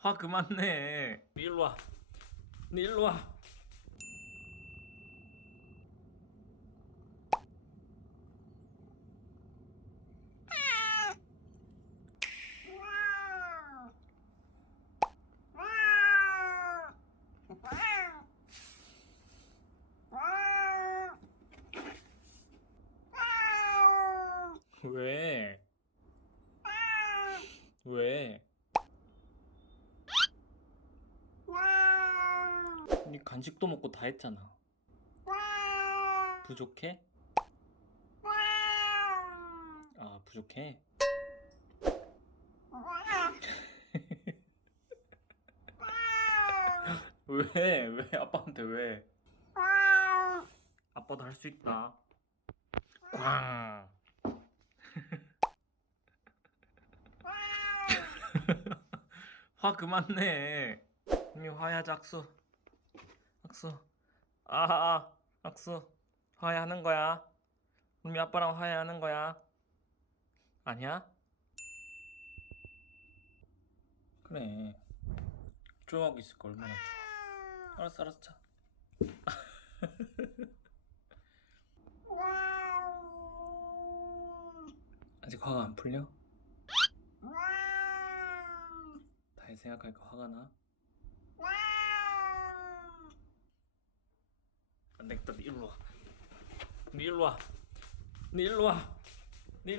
화 그만 내. 니 일로 와. 니 일로 와. 왜? 왜? 니 간식도 먹고 다 했잖아. 부족해? 아, 부족해? 왜? 왜? 아빠한테 왜? 아빠도 할 수 있다. 꽝. 화 그만 내. 이미 화해하자 악수. 악수. 아, 아, 악수. 화해하는 거야. 우리 아빠랑 화해하는 거야. 아니야? 그래. 좋아하고 있을 거 얼마나 좋아. 알았어, 알았어. 자. 아직 화가 안 풀려? 다시 생각하니까 화가 나? 안 되겠다, 니 일로 와. 니